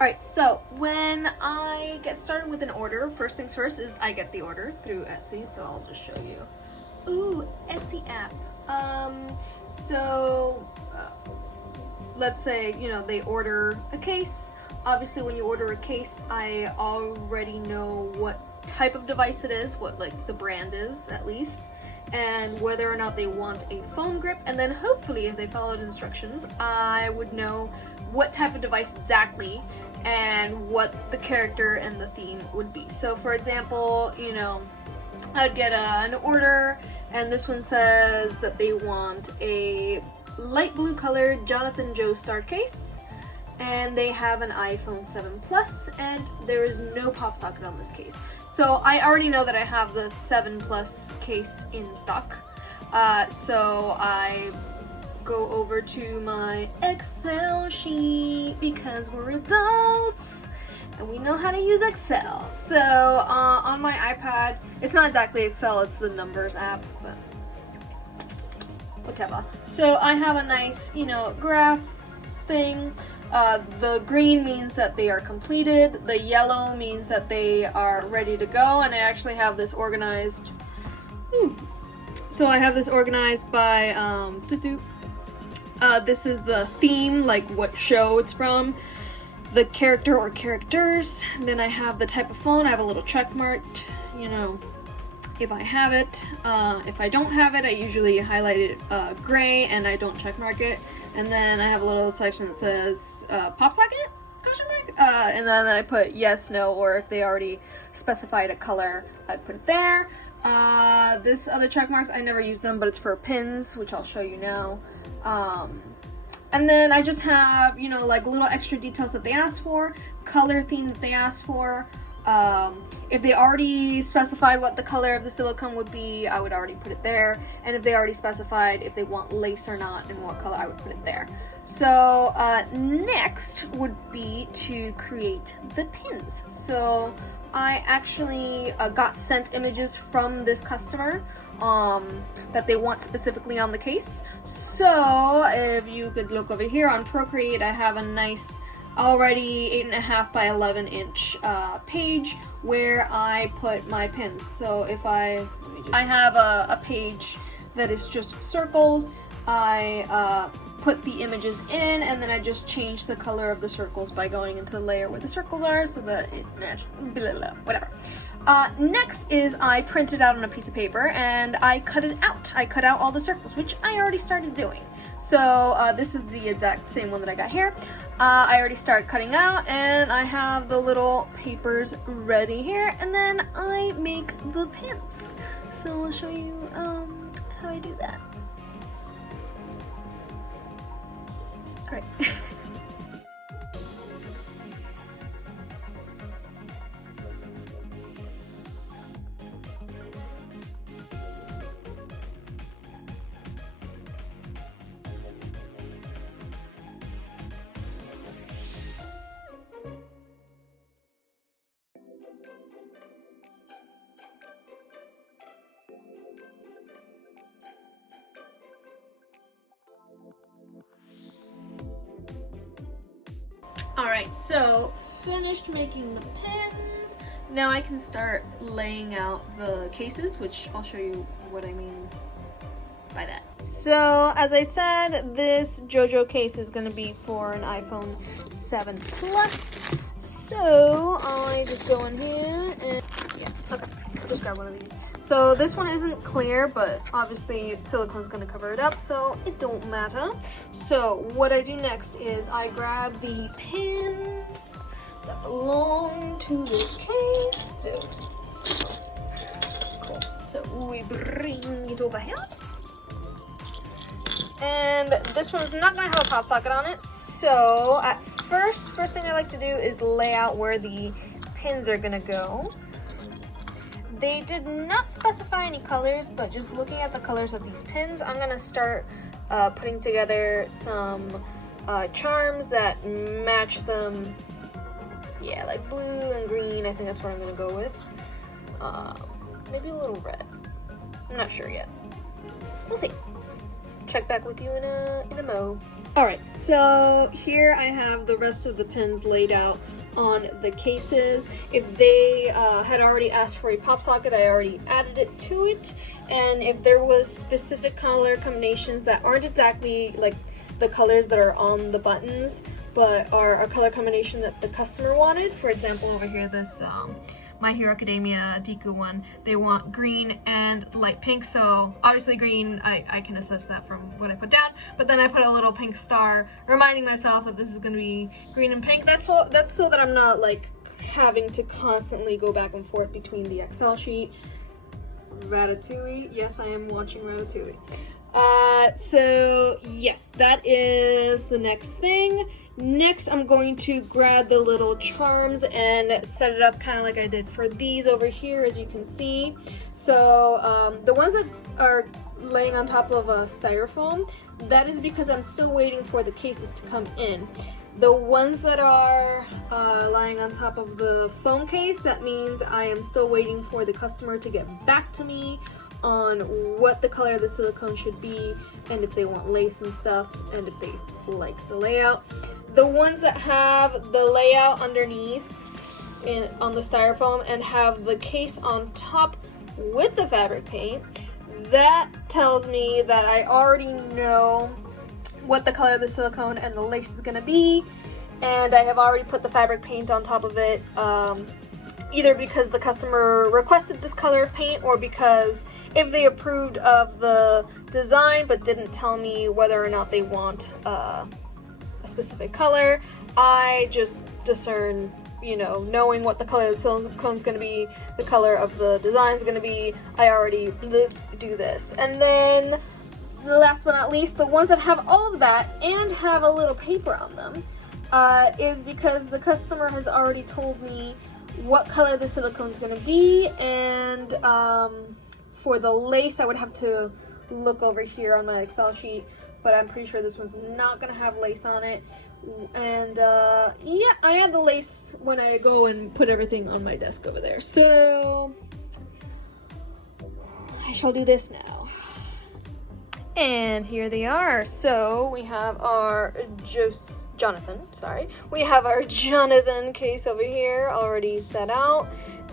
Alright, so when I get started with an order, first things first is I get the order through Etsy, so I'll just show you. Ooh, Etsy app. Let's say, you know, they order a case. Obviously, when you order a case, I already know what type of device it is, what like the brand is at least, and whether or not they want a foam grip, and then hopefully if they followed instructions, I would know what type of device exactly and what the character and the theme would be. So for example, you know, I'd get an order and this one says that they want a light blue colored Jonathan Joestar case, and they have an iPhone 7 Plus, and there is no Popsocket on this case. So I already know that I have the 7 Plus case in stock. So I go over to my Excel sheet because we're adults and we know how to use Excel. So on my iPad, it's not exactly Excel, it's the numbers app, but whatever. So I have a nice, you know, graph thing. The green means that they are completed, the yellow means that they are ready to go, and I actually have this organized. So I have this organized by this is the theme, like what show it's from, the character or characters, and then I have the type of phone. I have a little check marked, you know, if I have it. If I don't have it, I usually highlight it gray and I don't check mark it. And then I have a little section that says Popsocket? Question mark? And then I put yes, no, or if they already specified a color, I'd put it there. This other check marks, I never use them, but it's for pins, which I'll show you now. And then I just have, you know, like little extra details that they asked for, color theme that they asked for. If they already specified what the color of the silicone would be, I would already put it there. And if they already specified if they want lace or not and what color, I would put it there. So next would be to create the pins. So I actually got sent images from this customer that they want specifically on the case. So if you could look over here on Procreate, I have a nice already 8.5 by 11 inch page where I put my pins. So if I have a page that is just circles, I put the images in and then I just change the color of the circles by going into the layer where the circles are so that it matches, whatever. Next is I print it out on a piece of paper and I cut it out. I cut out all the circles, which I already started doing. So this is the exact same one that I got here. I already started cutting out and I have the little papers ready here, and then I make the pins. So I'll show you how I do that. Alright. Alright, so finished making the pins. Now I can start laying out the cases, which I'll show you what I mean by that. So as I said, this JoJo case is going to be for an iPhone 7 Plus. So I just go in here and I'll just grab one of these. So this one isn't clear, but obviously silicone's gonna cover it up, so it don't matter. So what I do next is I grab the pins that belong to this case. So, cool. So we bring it over here. And this one's not gonna have a pop socket on it. So at first thing I like to do is lay out where the pins are gonna go. They did not specify any colors, but just looking at the colors of these pins, I'm gonna start putting together some charms that match them. Yeah, like blue and green, I think that's what I'm gonna go with. Maybe a little red. I'm not sure yet. We'll see. Check back with you in a mo. Alright, so here I have the rest of the pins laid out on the cases. If they had already asked for a pop socket, I already added it to it. And if there was specific color combinations that aren't exactly like the colors that are on the buttons, but are a color combination that the customer wanted, for example over here, this My Hero Academia Deku one, they want green and light pink, so obviously green, I can assess that from what I put down, but then I put a little pink star reminding myself that this is going to be green and pink. That's so that I'm not like having to constantly go back and forth between the Excel sheet. Ratatouille, yes, I am watching Ratatouille. So yes, that is the next thing. Next, I'm going to grab the little charms and set it up kind of like I did for these over here, as you can see. So the ones that are laying on top of a styrofoam, that is because I'm still waiting for the cases to come in. The ones that are lying on top of the phone case, that means I am still waiting for the customer to get back to me on what the color of the silicone should be, and if they want lace and stuff, and if they like the layout. The ones that have the layout underneath on the styrofoam and have the case on top with the fabric paint, that tells me that I already know what the color of the silicone and the lace is going to be, and I have already put the fabric paint on top of it, either because the customer requested this color of paint, or because if they approved of the design but didn't tell me whether or not they want a specific color, I just discern, you know, knowing what the color of the silicone is going to be, the color of the design is going to be, I already do this. And then last but not least, the ones that have all of that and have a little paper on them is because the customer has already told me what color the silicone is going to be, and for the lace I would have to look over here on my Excel sheet, but I'm pretty sure this one's not going to have lace on it. And yeah, I add the lace when I go and put everything on my desk over there. So I shall do this now. And here they are. So we have our we have our Jonathan case over here already set out,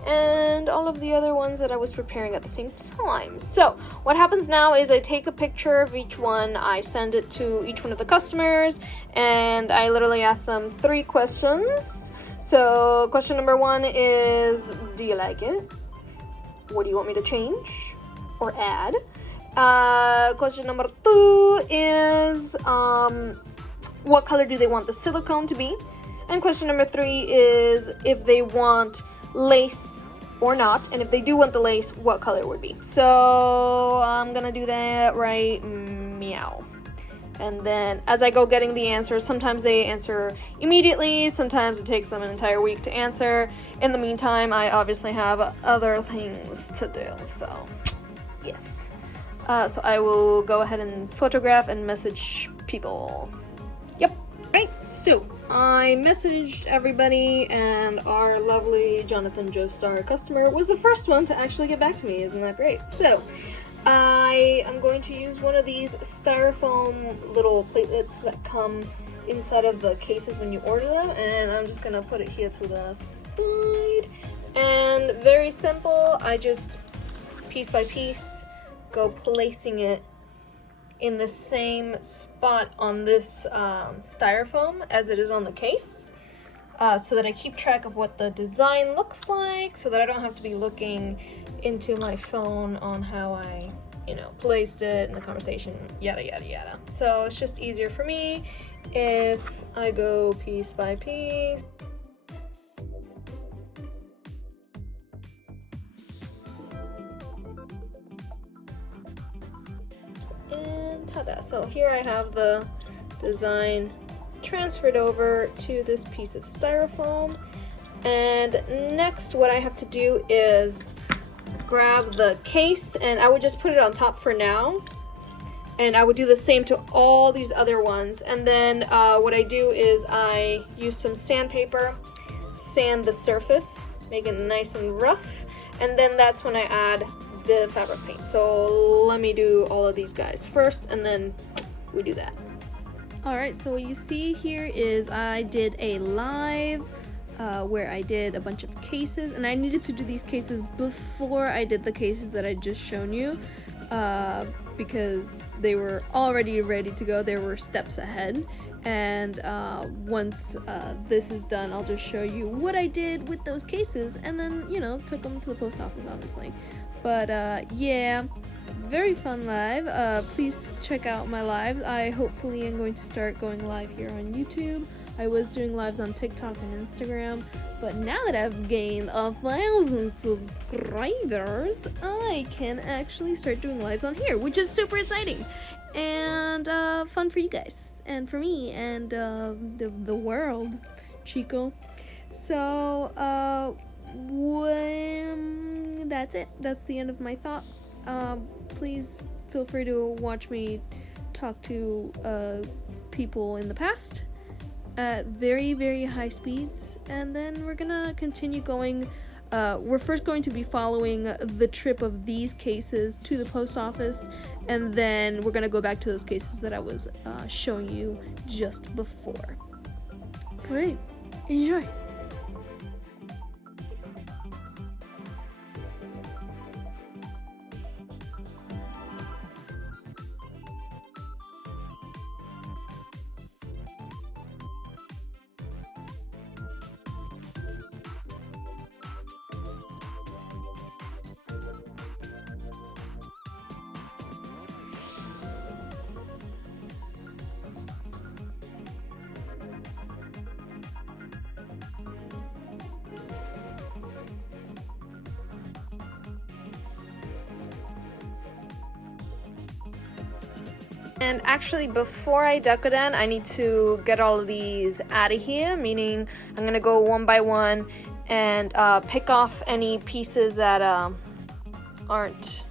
and all of the other ones that I was preparing at the same time. So what happens now is I take a picture of each one, I send it to each one of the customers, and I literally ask them 3 questions. So question number 1 is, do you like it? What do you want me to change or add? Question number 2 is, what color do they want the silicone to be? And question number 3 is if they want lace or not, and if they do want the lace, what color it would be. So I'm gonna do that right meow. And then as I go getting the answers, sometimes they answer immediately, sometimes it takes them an entire week to answer. In the meantime, I obviously have other things to do, so yes. So I will go ahead and photograph and message people. Yep. Right, so I messaged everybody, and our lovely Jonathan Joestar customer was the first one to actually get back to me. Isn't that great? So I am going to use one of these styrofoam little platelets that come inside of the cases when you order them, and I'm just gonna put it here to the side. And very simple, I just piece by piece go placing it in the same spot on this styrofoam as it is on the case, so that I keep track of what the design looks like, so that I don't have to be looking into my phone on how I, you know, placed it in the conversation, yada yada yada. So it's just easier for me if I go piece by piece. And ta-da! So here I have the design transferred over to this piece of styrofoam, and next what I have to do is grab the case, and I would just put it on top for now, and I would do the same to all these other ones. And then what I do is I use some sandpaper, sand the surface, make it nice and rough, and then that's when I add the fabric paint. So let me do all of these guys first, and then we do that. Alright, so what you see here is I did a live where I did a bunch of cases, and I needed to do these cases before I did the cases that I just shown you because they were already ready to go. They were steps ahead, and once this is done, I'll just show you what I did with those cases, and then, you know, took them to the post office, obviously. But yeah, very fun live. Please check out my lives. I hopefully am going to start going live here on YouTube. I was doing lives on TikTok and Instagram, but now that I've gained 1,000 subscribers, I can actually start doing lives on here, which is super exciting and fun for you guys and for me and the world, Chico. So that's it. That's the end of my thought. Please feel free to watch me talk to people in the past at very, very high speeds, and then we're gonna continue going. We're first going to be following the trip of these cases to the post office, and then we're gonna go back to those cases that I was showing you just before. Alright, enjoy. And actually, before I decoden, I need to get all of these out of here, meaning I'm gonna go one by one and pick off any pieces that aren't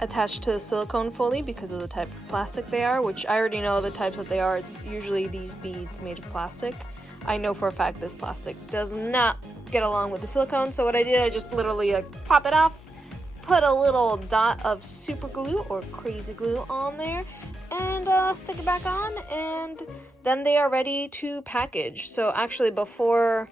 attached to the silicone fully because of the type of plastic they are, which I already know the types that they are. It's usually these beads made of plastic. I know for a fact this plastic does not get along with the silicone, so what I did, I just literally pop it off, put a little dot of super glue or crazy glue on there, and stick it back on, and then they are ready to package. So actually, before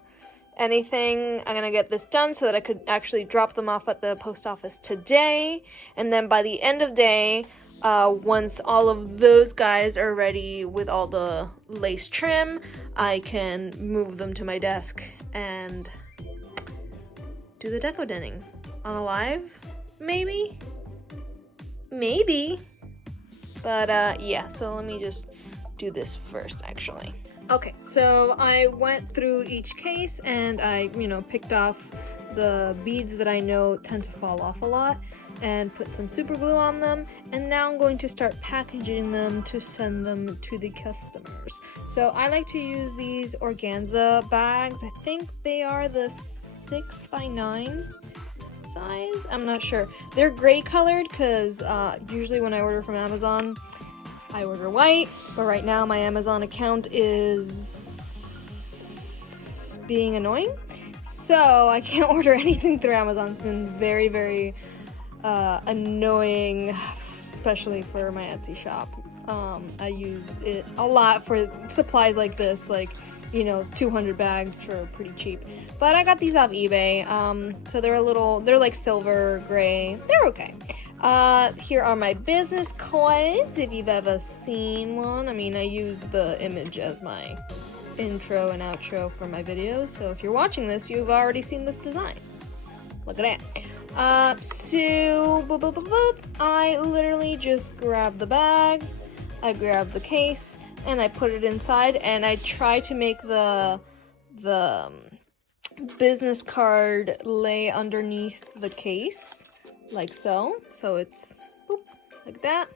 anything, I'm gonna get this done so that I could actually drop them off at the post office today, and then by the end of day, once all of those guys are ready with all the lace trim, I can move them to my desk and do the decodening on a live. Maybe, but yeah, so let me just do this first actually. Okay, so I went through each case and I, picked off the beads that I know tend to fall off a lot and put some super glue on them, and now I'm going to start packaging them to send them to the customers. So I like to use these organza bags. I think they are the 6x9 size. I'm not sure. They're gray colored because usually when I order from Amazon, I order white, but right now my Amazon account is being annoying, so I can't order anything through Amazon. It's been very, very annoying, especially for my Etsy shop. I use it a lot for supplies like this, like 200 bags for pretty cheap. But I got these off eBay, so they're like silver gray. They're okay. Here are my business cards, if you've ever seen one. I mean, I use the image as my intro and outro for my videos, so if you're watching this, you've already seen this design. Look at that. So, boop, boop, boop, boop. I literally just grab the bag, I grab the case, and I put it inside, and I try to make the business card lay underneath the case, like so. So it's boop, like that.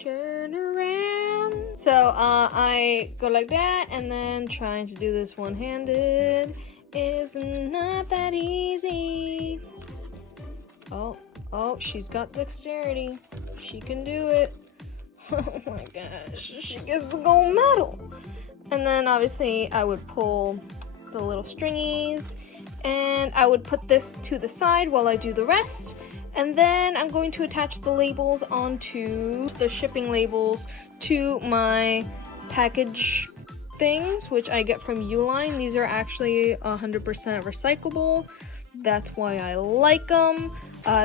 Turn around. So I go like that, and then trying to do this one-handed is not that easy. Oh, she's got dexterity. She can do it. Oh my gosh, she gets the gold medal. And then obviously I would pull the little stringies, and I would put this to the side while I do the rest. And then I'm going to attach the labels onto the shipping labels to my package things, which I get from Uline. These are actually 100% recyclable. That's why I like them.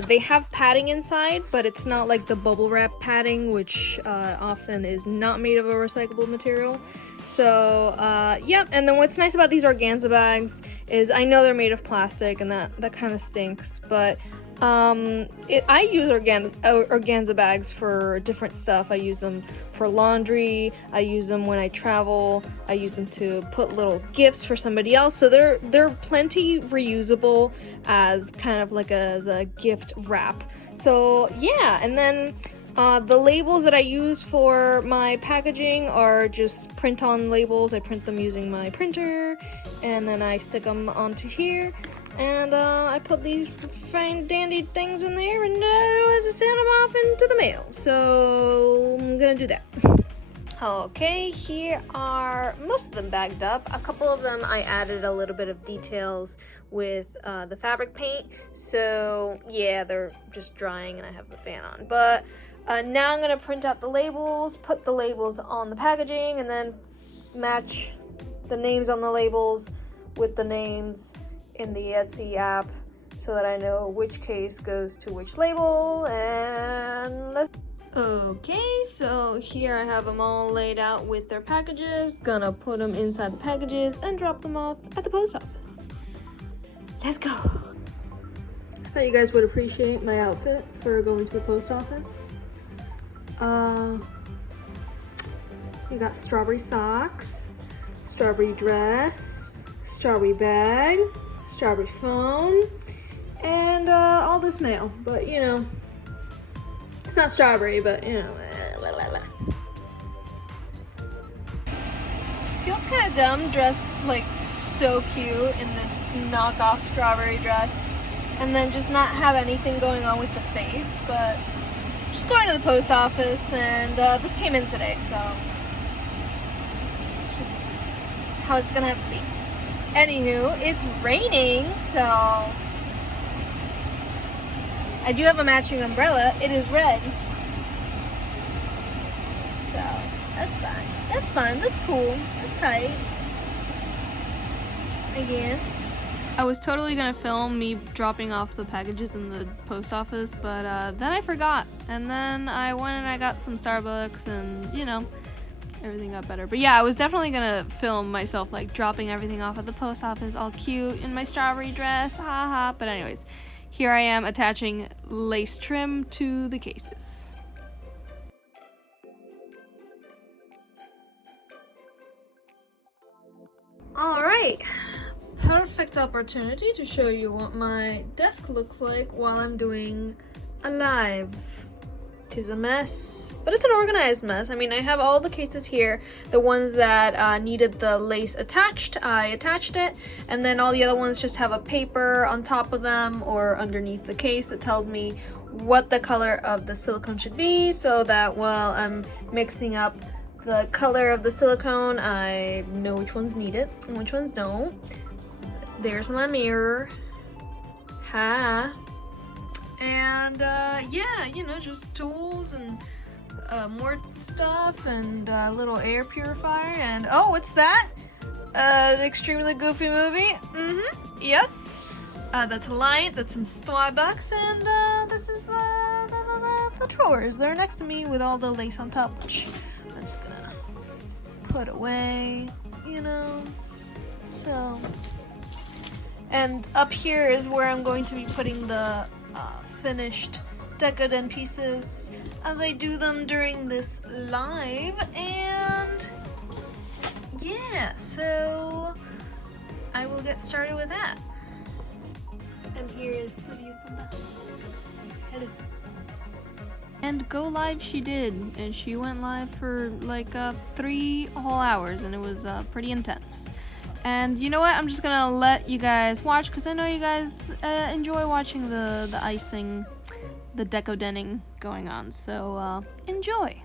They have padding inside, but it's not like the bubble wrap padding, which often is not made of a recyclable material. So, yep. And then what's nice about these organza bags is I know they're made of plastic, and that kind of stinks, but I use organza bags for different stuff. I use them for laundry, I use them when I travel, I use them to put little gifts for somebody else, so they're plenty reusable as kind of like as a gift wrap. So yeah, and then the labels that I use for my packaging are just print-on labels. I print them using my printer, and then I stick them onto here. And I put these fine dandy things in there, and I send them off into the mail. So I'm gonna do that. Okay, here are most of them bagged up. A couple of them I added a little bit of details with the fabric paint. So yeah, they're just drying and I have the fan on. But now I'm gonna print out the labels, put the labels on the packaging, and then match the names on the labels with the names in the Etsy app so that I know which case goes to which label. And okay, so here I have them all laid out with their packages. Gonna put them inside the packages and drop them off at the post office. Let's go. I thought you guys would appreciate my outfit for going to the post office. We got strawberry socks, strawberry dress, strawberry bag, strawberry phone, and all this mail. But you know, it's not strawberry, but you know. Feels kind of dumb dressed like so cute in this knockoff strawberry dress, and then just not have anything going on with the face. But just going to the post office, and this came in today, so it's just how it's gonna have to be. Anywho, it's raining, so I do have a matching umbrella. It is red. So that's fine. That's fun. That's cool. That's tight, I guess. I was totally gonna film me dropping off the packages in the post office, but then I forgot. And then I went and I got some Starbucks, and you know, everything got better. But yeah, I was definitely gonna film myself like dropping everything off at the post office all cute in my strawberry dress, haha. But anyways, here I am attaching lace trim to the cases. Alright, perfect opportunity to show you what my desk looks like while I'm doing a live. 'Tis a mess, but it's an organized mess. I mean, I have all the cases here. The ones that needed the lace attached, I attached it, and then all the other ones just have a paper on top of them or underneath the case that tells me what the color of the silicone should be, so that while I'm mixing up the color of the silicone, I know which ones need it and which ones don't. There's my mirror. Ha. And yeah, you know, just tools and more stuff, and a little air purifier, and oh, what's that? An extremely goofy movie. Yes. That's a light, that's some Starbucks, and this is the drawers. They're next to me with all the lace on top, which I'm just gonna put away, you know. So, and up here is where I'm going to be putting the finished decoden pieces as I do them during this live. And yeah, so I will get started with that. And here is the view from the hello. And go live she did, and she went live for like 3 whole hours, and it was pretty intense. And you know what, I'm just gonna let you guys watch, because I know you guys enjoy watching the icing, the decodening going on, so enjoy.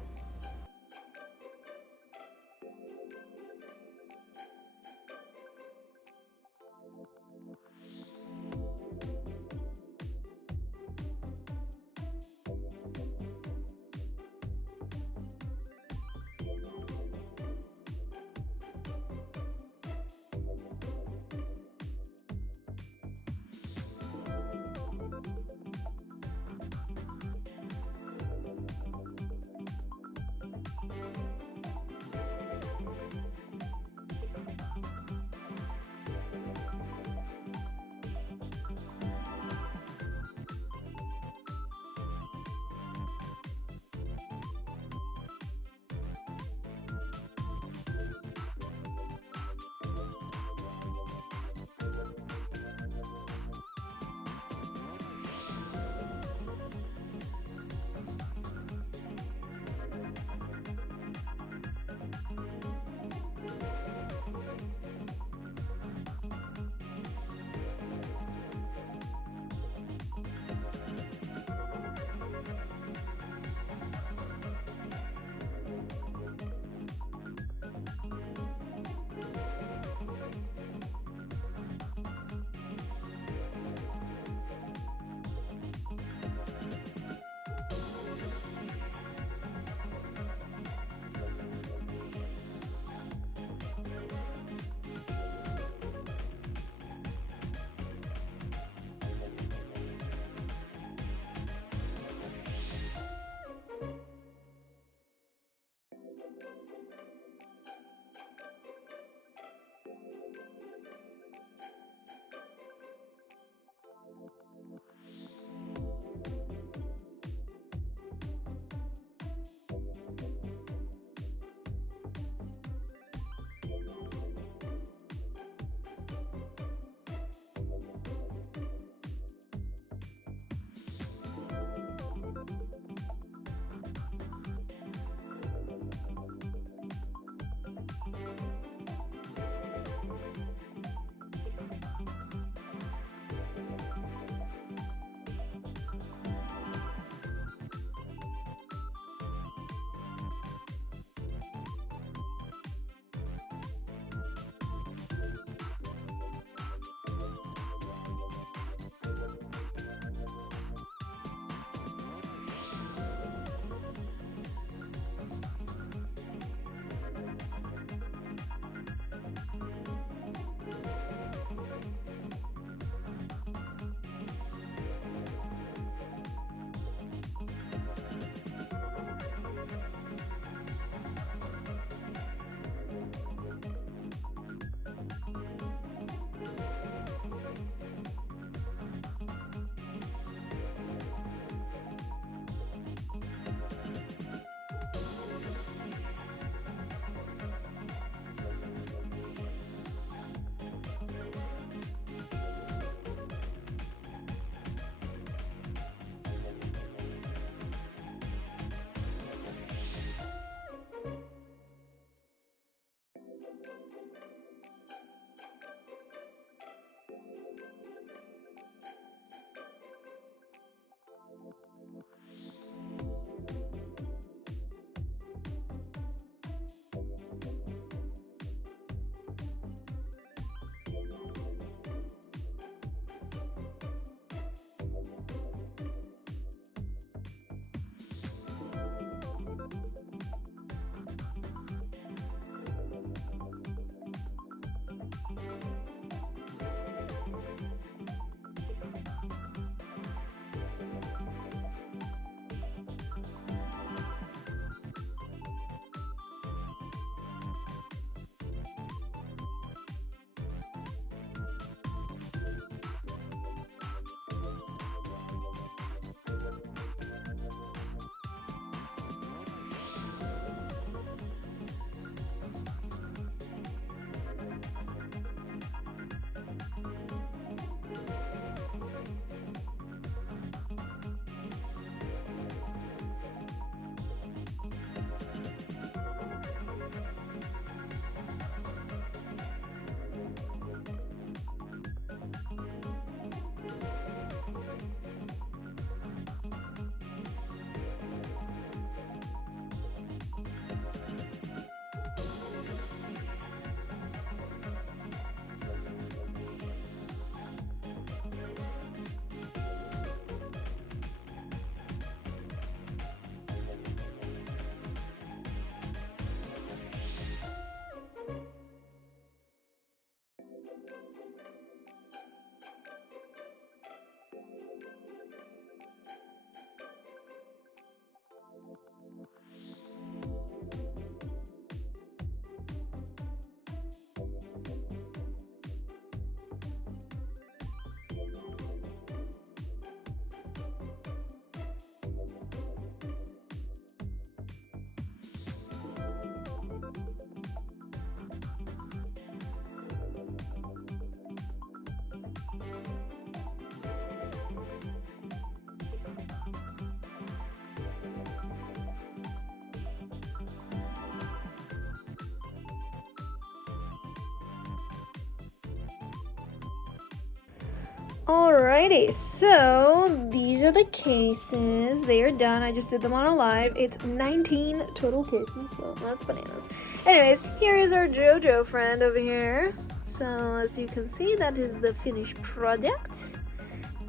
Alrighty, so these are the cases. They are done. I just did them on a live. It's 19 total cases, so that's bananas. Anyways, here is our JoJo friend over here. So as you can see, that is the finished product.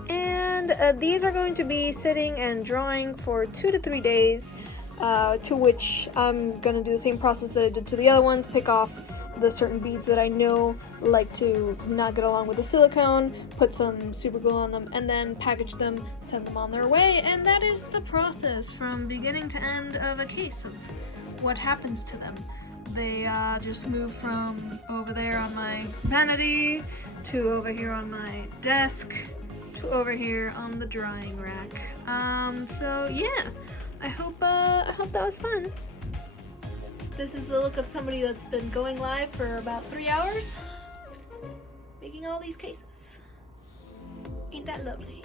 And these are going to be sitting and drying for 2 to 3 days, to which I'm gonna do the same process that I did to the other ones, pick off the certain beads that I know like to not get along with the silicone, put some super glue on them, and then package them, send them on their way. And that is the process from beginning to end of a case of what happens to them. They just move from over there on my vanity to over here on my desk to over here on the drying rack. So yeah, I hope that was fun. This is the look of somebody that's been going live for about 3 hours, making all these cases. Ain't that lovely?